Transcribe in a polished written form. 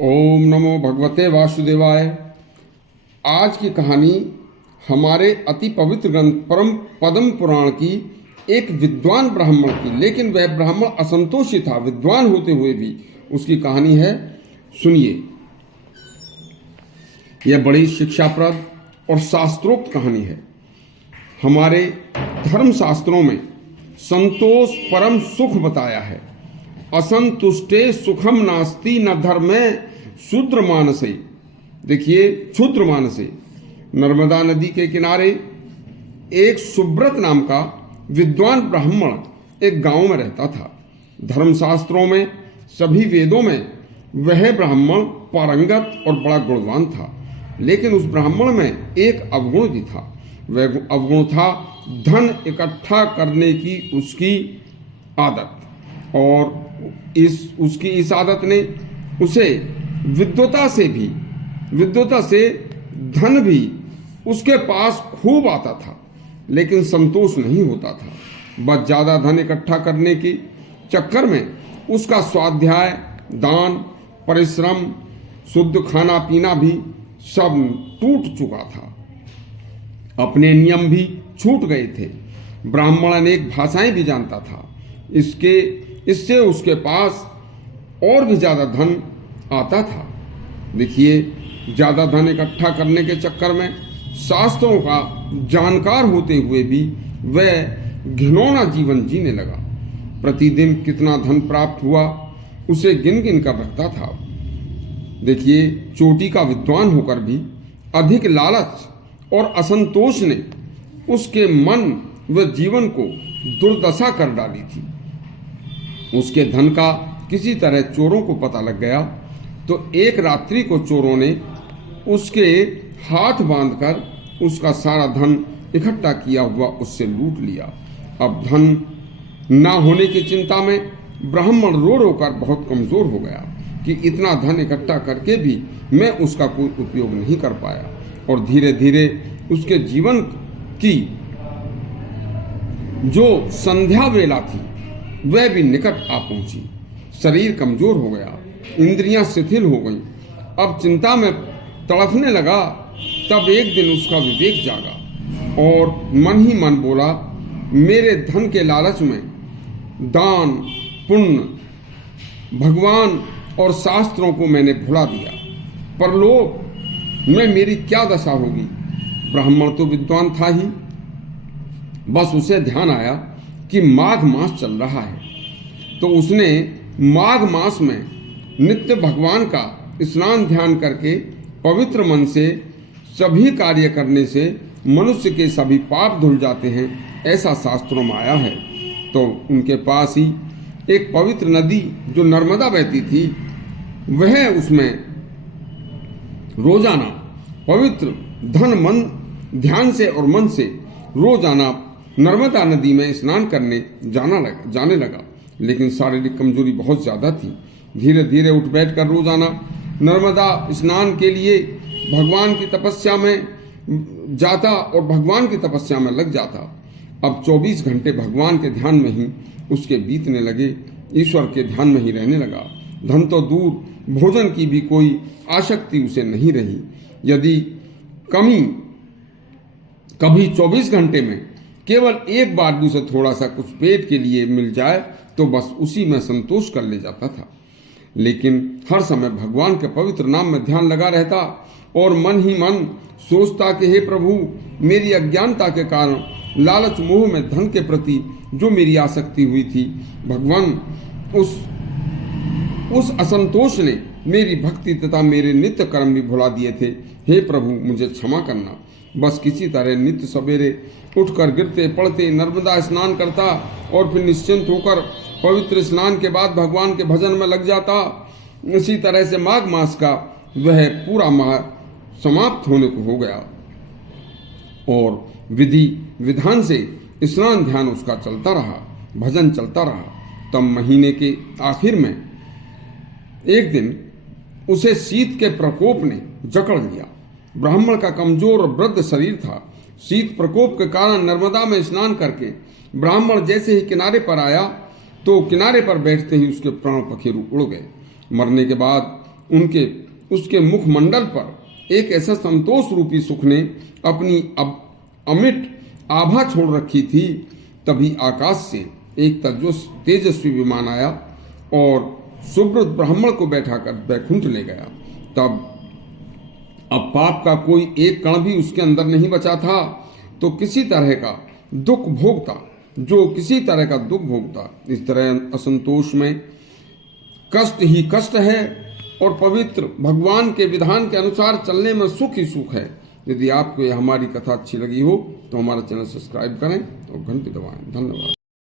ओम नमो भगवते वासुदेवाय। आज की कहानी हमारे अति पवित्र ग्रंथ परम पद्म पुराण की एक विद्वान ब्राह्मण की, लेकिन वह ब्राह्मण असंतोषी था विद्वान होते हुए भी। उसकी कहानी है, सुनिए। यह बड़ी शिक्षाप्रद और शास्त्रोक्त कहानी है। हमारे धर्म शास्त्रों में संतोष परम सुख बताया है। असंतुष्टे सुखम नास्ति न धर्मे शूद्र मानसे। देखिए, क्षुद्र मानसे। नर्मदा नदी के किनारे एक सुब्रत नाम का विद्वान ब्राह्मण एक गांव में रहता था। धर्मशास्त्रों में, सभी वेदों में वह ब्राह्मण पारंगत और बड़ा गुणवान था। लेकिन उस ब्राह्मण में एक अवगुण भी था। वह अवगुण था धन इकट्ठा करने की उसकी आदत, और उसकी इस आदत ने उसे विद्वता से धन भी उसके पास खूब आता था, लेकिन संतोष नहीं होता था। बस ज्यादा धन इकट्ठा करने के चक्कर में उसका स्वाध्याय, दान, परिश्रम, शुद्ध खाना पीना भी सब टूट चुका था। अपने नियम भी छूट गए थे। ब्राह्मण अनेक भाषाएं भी जानता था। इससे उसके पास और भी ज्यादा धन आता था। देखिए, ज्यादा धन इकट्ठा करने के चक्कर में शास्त्रों का जानकार होते हुए भी वह घिनौना जीवन जीने लगा। प्रतिदिन कितना धन प्राप्त हुआ उसे गिन गिन कर रखता था। देखिए, चोटी का विद्वान होकर भी अधिक लालच और असंतोष ने उसके मन व जीवन को दुर्दशा कर डाली थी। उसके धन का किसी तरह चोरों को पता लग गया तो एक रात्रि को चोरों ने उसके हाथ बांधकर उसका सारा धन इकट्ठा किया हुआ उससे लूट लिया। अब धन ना होने की चिंता में ब्राह्मण रो रो कर बहुत कमजोर हो गया कि इतना धन इकट्ठा करके भी मैं उसका कोई उपयोग नहीं कर पाया। और धीरे धीरे उसके जीवन की जो संध्या वेला थी वह भी निकट आ पहुंची। शरीर कमजोर हो गया, इंद्रियां शिथिल हो गईं। अब चिंता में तड़फने लगा। तब एक दिन उसका विवेक जागा और मन ही मन बोला, मेरे धन के लालच में दान, पुण्य, भगवान और शास्त्रों को मैंने भुला दिया। परलोक में मेरी क्या दशा होगी। ब्राह्मण तो विद्वान था ही। बस उसे ध्यान आया कि माघ मास चल रहा है, तो उसने माघ मास में नित्य भगवान का स्नान ध्यान करके पवित्र मन से सभी कार्य करने से मनुष्य के सभी पाप धुल जाते हैं, ऐसा शास्त्रों में आया है। तो उनके पास ही एक पवित्र नदी जो नर्मदा बहती थी, वह उसमें रोजाना पवित्र धन मन ध्यान से और मन से रोजाना नर्मदा नदी में स्नान करने जाने लगा। लेकिन शारीरिक कमजोरी बहुत ज्यादा थी। धीरे धीरे उठ बैठ कर रोजाना नर्मदा स्नान के लिए भगवान की तपस्या में जाता और भगवान की तपस्या में लग जाता। अब 24 घंटे भगवान के ध्यान में ही उसके बीतने लगे, ईश्वर के ध्यान में ही रहने लगा। धन तो दूर, भोजन की भी कोई आसक्ति उसे नहीं रही। यदि कभी 24 घंटे में केवल एक बार भी उसे थोड़ा सा कुछ पेट के लिए मिल जाए तो बस उसी में संतोष कर ले जाता था। लेकिन हर समय भगवान के पवित्र नाम में ध्यान लगा रहता और मन ही मन सोचता कि हे प्रभु, मेरी अज्ञानता के कारण लालच मोह में धन के प्रति जो मेरी आसक्ति हुई थी, भगवान उस असंतोष ने मेरी भक्ति तथा मेरे नित्य कर्म भी भुला दिए थे। हे प्रभु, मुझे क्षमा करना। बस किसी तरह नित्य सवेरे उठकर गिरते पड़ते नर्मदा स्नान करता और फिर निश्चिंत होकर पवित्र स्नान के बाद भगवान के भजन में लग जाता। इसी तरह से माघ मास का वह पूरा माह समाप्त होने को हो गया और विधि विधान से स्नान ध्यान उसका चलता रहा, भजन चलता रहा। तब महीने के आखिर में एक दिन उसे शीत के प्रकोप ने जकड़ लिया। ब्राह्मण का कमजोर और वृद्ध शरीर था। शीत प्रकोप के कारण नर्मदा में स्नान करके ब्राह्मण जैसे ही किनारे पर आया तो किनारे पर बैठते ही उसके प्राण पखेरु उड़ गए। मरने के बाद उसके मुखमंडल पर एक ऐसा संतोष रूपी सुख ने अपनी अमिट आभा छोड़ रखी थी। तभी आकाश से एक तेजस्वी विमान आया और सुब्रत ब्राह्मण को बैठाकर बैकुंठ ले गया। तब अब पाप का कोई एक कण भी उसके अंदर नहीं बचा था, तो किसी तरह का दुख भोगता। इस तरह असंतोष में कष्ट ही कष्ट है और पवित्र भगवान के विधान के अनुसार चलने में सुख ही सुख है। यदि आपको यह हमारी कथा अच्छी लगी हो तो हमारा चैनल सब्सक्राइब करें और घंटी दबाएं। धन्यवाद।